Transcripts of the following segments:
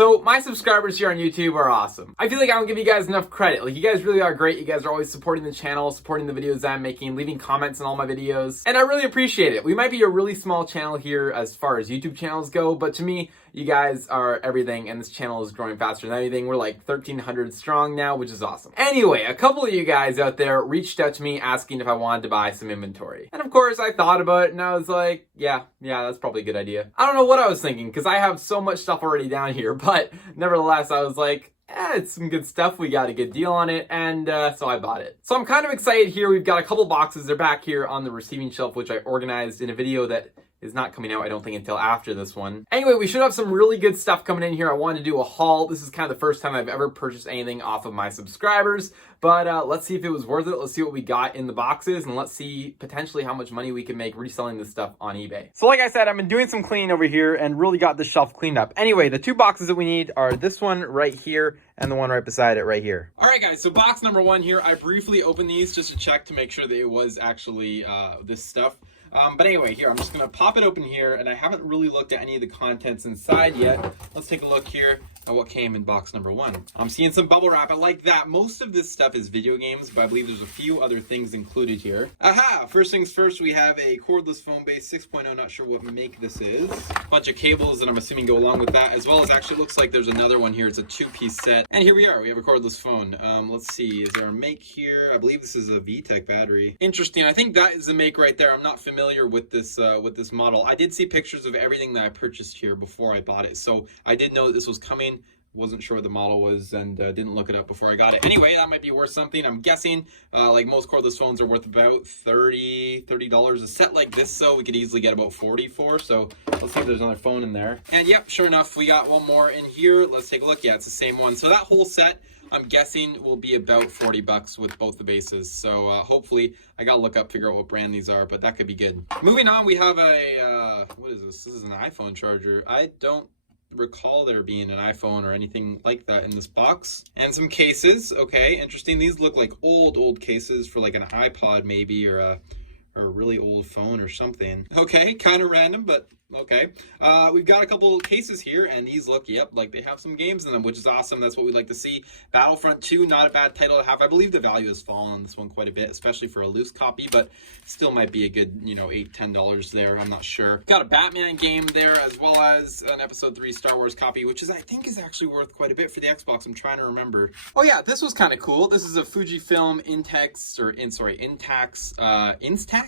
So my subscribers here on YouTube are awesome. I feel like I don't give you guys enough credit. Like, you guys really are great. You guys are always supporting the channel, supporting the videos I'm making, leaving comments on all my videos, and I really appreciate it. We might be a really small channel here as far as YouTube channels go, but to me, you guys are everything, and this channel is growing faster than anything. We're like 1,300 strong now, which is awesome. Anyway, a couple of you guys out there reached out to me asking if I wanted to buy some inventory. And of course, I thought about it, and I was like, yeah, that's probably a good idea. I don't know what I was thinking, because I have so much stuff already down here, but nevertheless, I was like, it's some good stuff. We got a good deal on it, and so I bought it. So I'm kind of excited here. We've got a couple boxes. They're back here on the receiving shelf, which I organized in a video that is not coming out, I don't think, until after this one. Anyway, we should have some really good stuff coming in here. I wanted to do a haul. This is kind of the first time I've ever purchased anything off of my subscribers, but let's see if it was worth it. Let's see what we got in the boxes, and let's see potentially how much money we can make reselling this stuff on eBay. So like I said, I've been doing some cleaning over here and really got this shelf cleaned up. Anyway, the two boxes that we need are this one right here and the one right beside it right here. All right, guys, so box number one here, I briefly opened these just to check to make sure that it was actually this stuff. But anyway, here, I'm just going to pop it open here, and I haven't really looked at any of the contents inside yet. Let's take a look here at what came in box number one. I'm seeing some bubble wrap. I like that. Most of this stuff is video games, but I believe there's a few other things included here. Aha! First things first, we have a cordless phone base 6.0. Not sure what make this is. A bunch of cables that I'm assuming go along with that, as well as actually looks like there's another one here. It's a two-piece set. And here we are. We have a cordless phone. Let's see. Is there a make here? I believe this is a VTech battery. Interesting. I think that is the make right there. I'm not familiar with this model. I did see pictures of everything that I purchased here before I bought it, so I did know that this was coming. Wasn't sure what the model was, and didn't look it up before I got it. Anyway, that might be worth something. I'm guessing like most cordless phones are worth about $30 a set like this, so we could easily get about 40 for. So let's see if there's another phone in there. And yep, sure enough, we got one more in here. Let's take a look. Yeah, it's the same one. So that whole set, I'm guessing, will be about 40 bucks with both the bases. So hopefully, I gotta look up, figure out what brand these are, but that could be good. Moving on, we have a what is this? This is an iPhone charger. I don't recall there being an iPhone or anything like that in this box. And some cases. Okay, interesting. These look like old cases for like an iPod maybe, or a really old phone or something. Okay, kind of random, but okay. We've got a couple cases here, and these look, yep, like they have some games in them, which is awesome. That's what we like to see. Battlefront 2, not a bad title to have. I believe the value has fallen on this one quite a bit, especially for a loose copy, but still might be a good, $8, $10 there. I'm not sure. Got a Batman game there, as well as an Episode 3 Star Wars copy, which I think is actually worth quite a bit for the Xbox. I'm trying to remember. Oh yeah, this was kind of cool. This is a Fujifilm Instax,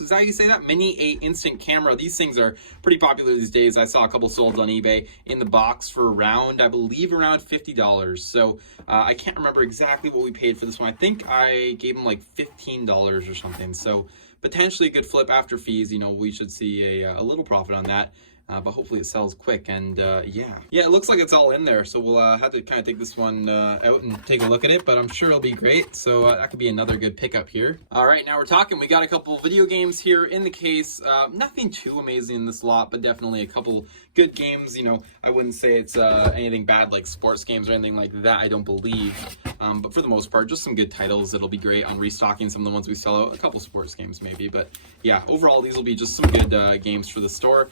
is that how you say that? Mini 8 instant camera. These things are pretty popular these days. I saw a couple sold on eBay in the box for I believe around $50. So I can't remember exactly what we paid for this one. I think I gave them like $15 or something. So potentially a good flip after fees. We should see a little profit on that. But hopefully it sells quick, and yeah, it looks like it's all in there, so we'll have to kind of take this one out and take a look at it, but I'm sure it'll be great, so that could be another good pickup here. All right, now we're talking. We got a couple video games here in the case. Nothing too amazing in this lot, but definitely a couple good games. I wouldn't say it's anything bad like sports games or anything like that, I don't believe, but for the most part, just some good titles that'll be great on restocking some of the ones we sell out. A couple sports games maybe, but yeah, overall these will be just some good games for the store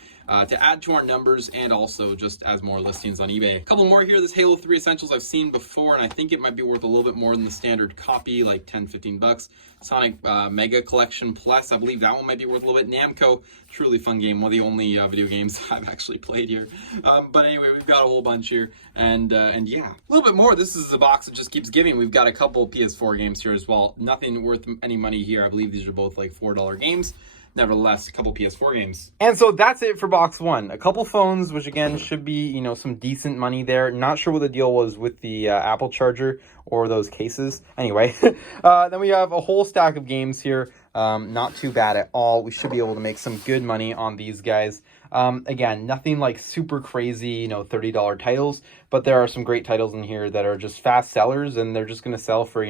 to add to our numbers, and also just as more listings on eBay. A couple more here. This Halo 3 Essentials I've seen before, and I think it might be worth a little bit more than the standard copy, like 10, 15 bucks. Sonic Mega Collection Plus, I believe that one might be worth a little bit. Namco, truly fun game, one of the only video games I've actually played here. But anyway, we've got a whole bunch here, and yeah, a little bit more. This is a box that just keeps giving. We've got a couple PS4 games here as well. Nothing worth any money here. I believe these are both like $4 games. Nevertheless, a couple PS4 games. And so that's it for box one. A couple phones, which again should be, some decent money there. Not sure what the deal was with the Apple charger or those cases. Anyway, then we have a whole stack of games here. Not too bad at all. We should be able to make some good money on these guys. Again, nothing like super crazy, $30 titles, but there are some great titles in here that are just fast sellers, and they're just going to sell for,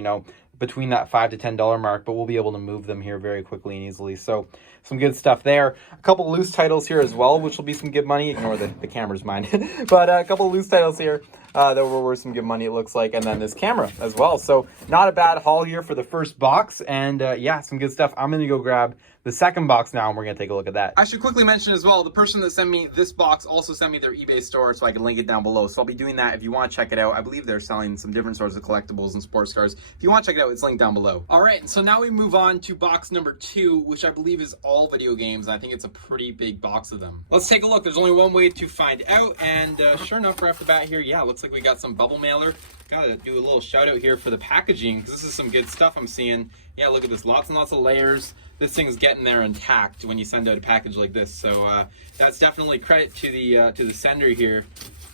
between that $5 to $10 mark, but we'll be able to move them here very quickly and easily. So some good stuff there. A couple loose titles here as well, which will be some good money. Ignore the camera's mine. But a couple loose titles here. that were worth some good money, it looks like. And then this camera as well. So not a bad haul here for the first box. And yeah, some good stuff. I'm going to go grab the second box now, and we're going to take a look at that. I should quickly mention as well, the person that sent me this box also sent me their eBay store, so I can link it down below. So I'll be doing that if you want to check it out. I believe they're selling some different sorts of collectibles and sports cars. If you want to check it out, it's linked down below. All right, so now we move on to box number 2, which I believe is all video games. I think it's a pretty big box of them. Let's take a look. There's only one way to find out, and sure enough, right off the bat here, yeah, looks like we got some bubble mailer. Gotta do a little shout out here for the packaging, because this is some good stuff I'm seeing. Yeah, look at this, lots and lots of layers. This thing's getting there intact when you send out a package like this. So that's definitely credit to the sender here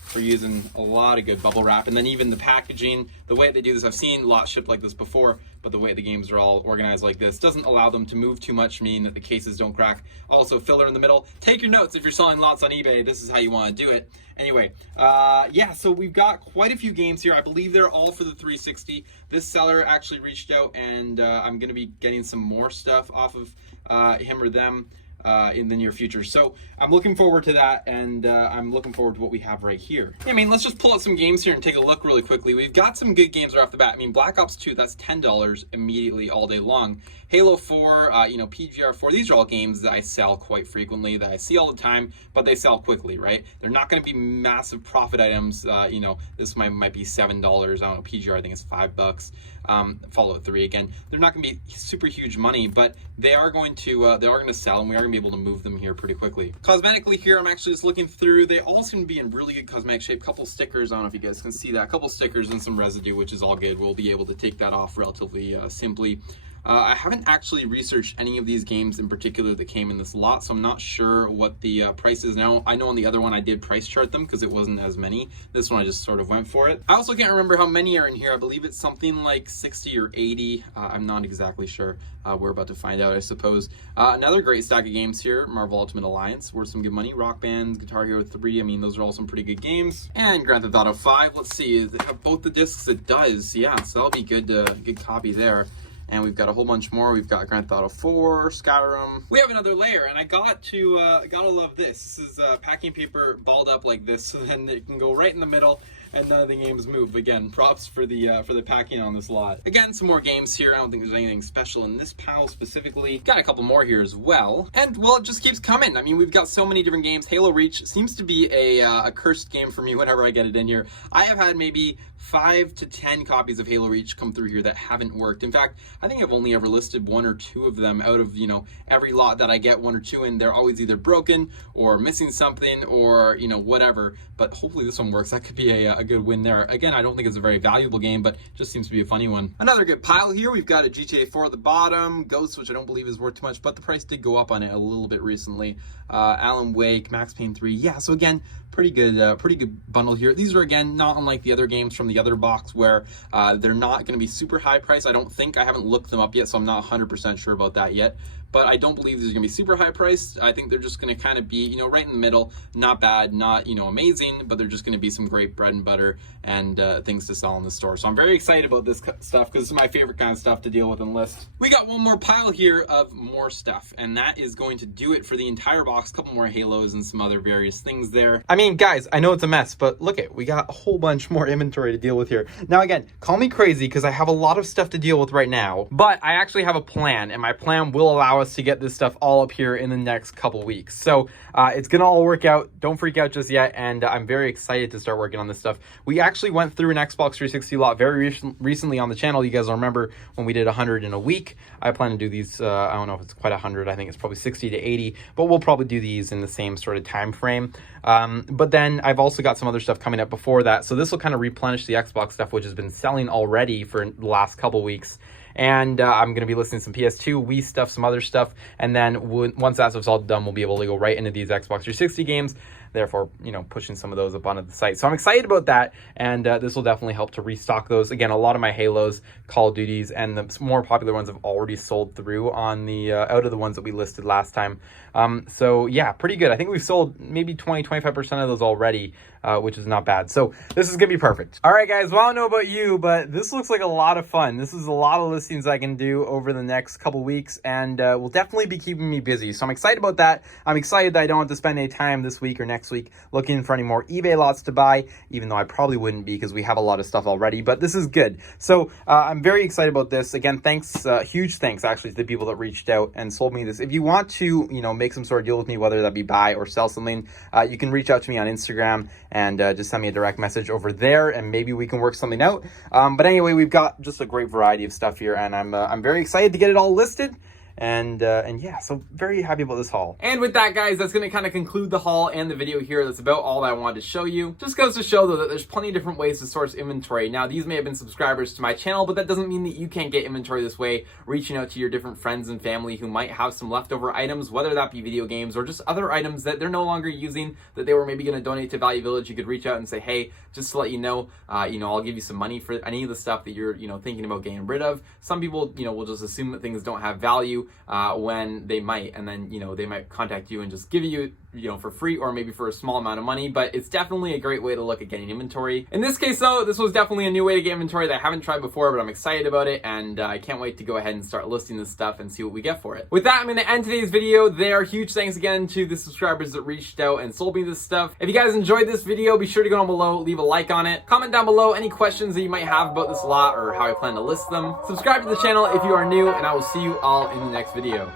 for using a lot of good bubble wrap. And then even the packaging, the way they do this, I've seen lots shipped like this before, but the way the games are all organized like this doesn't allow them to move too much, meaning that the cases don't crack. Also, filler in the middle. Take your notes if you're selling lots on eBay. This is how you want to do it. Anyway, yeah, so we've got quite a few games here. I believe they're all for the 360. This seller actually reached out, and I'm going to be getting some more stuff off of him or them in the near future. So I'm looking forward to that, and I'm looking forward to what we have right here. I mean, let's just pull out some games here and take a look really quickly. We've got some good games right off the bat. I mean, Black Ops 2, that's $10 immediately all day long. Halo 4, you know, PGR 4, these are all games that I sell quite frequently, that I see all the time, but they sell quickly, right? They're not going to be massive profit items. You know, this might be $7. I don't know, PGR, I think it's $5. Fallout 3 again, they're not going to be super huge money, but they are going to sell, and we are going to be able to move them here pretty quickly. Cosmetically here, I'm actually just looking through. They all seem to be in really good cosmetic shape. Couple stickers, I don't know if you guys can see that. Couple stickers and some residue, which is all good. We'll be able to take that off relatively simply. I haven't actually researched any of these games in particular that came in this lot, so I'm not sure what the price is now. I know on the other one I did price chart them because it wasn't as many. This one I just sort of went for it. I also can't remember how many are in here. I believe it's something like 60 or 80. I'm not exactly sure. We're about to find out, I suppose. Another great stack of games here. Marvel Ultimate Alliance, worth some good money. Rock Band, Guitar Hero 3. I mean, those are all some pretty good games. And Grand Theft Auto 5. Let's see. Does it have both the discs? It does. Yeah, so that'll be good. Good copy there. And we've got a whole bunch more. We've got Grand Theft Auto 4, Skyrim. We have another layer, and I gotta love this. This is packing paper balled up like this, so then it can go right in the middle, and none of the games move. Again, props for the packing on this lot. Again, some more games here. I don't think there's anything special in this pile specifically. Got a couple more here as well. And, well, it just keeps coming. I mean, we've got so many different games. Halo Reach seems to be a cursed game for me whenever I get it in here. I have had maybe 5 to 10 copies of Halo Reach come through here that haven't worked. In fact, I think I've only ever listed 1 or 2 of them out of, you know, every lot that I get 1 or 2 in. They're always either broken or missing something or, you know, whatever. But hopefully this one works. That could be a good win there. Again, I don't think it's a very valuable game, but just seems to be a funny one. Another good pile here. We've got a GTA 4 at the bottom, Ghost, which I don't believe is worth too much, but the price did go up on it a little bit recently. Alan Wake, Max Payne 3. Yeah, so again, pretty good bundle here. These are, again, not unlike the other games from the other box where they're not going to be super high price. I don't think. I haven't looked them up yet, so I'm not 100% sure about that yet. But I don't believe these are going to be super high priced. I think they're just going to kind of be, you know, right in the middle. Not bad, not, you know, amazing, but they're just going to be some great bread and butter and things to sell in the store. So I'm very excited about this stuff because this is my favorite kind of stuff to deal with and list. We got one more pile here of more stuff, and that is going to do it for the entire box. A couple more Halos and some other various things there. I mean, guys, I know it's a mess, but look we got a whole bunch more inventory to deal with here. Now, again, call me crazy because I have a lot of stuff to deal with right now, but I actually have a plan, and my plan will allow us to get this stuff all up here in the next couple weeks. So it's gonna all work out. Don't freak out just yet, and I'm very excited to start working on this stuff. We actually went through an Xbox 360 lot very recently on the channel. You guys will remember when we did 100 in a week. I plan to do these, I don't know if it's quite 100. I think it's probably 60 to 80, but we'll probably do these in the same sort of time frame. But then I've also got some other stuff coming up before that. So this will kind of replenish the Xbox stuff, which has been selling already for the last couple weeks. And I'm going to be listing some PS2, Wii stuff, some other stuff. And then once that stuff's all done, we'll be able to go right into these Xbox 360 games. Therefore, you know, pushing some of those up onto the site. So I'm excited about that. And this will definitely help to restock those. Again, a lot of my Halos, Call of Duties, and the more popular ones have already sold through on the out of the ones that we listed last time. So yeah, pretty good. I think we've sold maybe 20-25% of those already, which is not bad. So this is gonna be perfect. All right, guys, well, I don't know about you, but this looks like a lot of fun. This is a lot of listings I can do over the next couple weeks, and will definitely be keeping me busy. So I'm excited about that. I'm excited that I don't have to spend any time this week or next next week looking for any more eBay lots to buy, even though I probably wouldn't be because we have a lot of stuff already, but this is good. So I'm very excited about this. Again, thanks, huge thanks actually to the people that reached out and sold me this. If you want to, make some sort of deal with me, whether that be buy or sell something, you can reach out to me on Instagram and just send me a direct message over there, and maybe we can work something out. But anyway, we've got just a great variety of stuff here, and I'm very excited to get it all listed. And yeah, so very happy about this haul. And with that, guys, that's gonna kind of conclude the haul and the video here. That's about all that I wanted to show you. Just goes to show, though, that there's plenty of different ways to source inventory. Now, these may have been subscribers to my channel, but that doesn't mean that you can't get inventory this way, reaching out to your different friends and family who might have some leftover items, whether that be video games or just other items that they're no longer using, that they were maybe gonna donate to Value Village. You could reach out and say, hey, just to let you know, I'll give you some money for any of the stuff that you're, thinking about getting rid of. Some people, will just assume that things don't have value when they might, and then they might contact you and just give you for free or maybe for a small amount of money. But it's definitely a great way to look at getting inventory. In this case, though, this was definitely a new way to get inventory that I haven't tried before, but I'm excited about it, and I can't wait to go ahead and start listing this stuff and see what we get for it. With that, I'm going to end today's video there. Huge thanks again to the subscribers that reached out and sold me this stuff. If you guys enjoyed this video, be sure to go down below, leave a like on it, comment down below any questions that you might have about this lot or how I plan to list them. Subscribe to the channel if you are new, and I will see you all in the next video.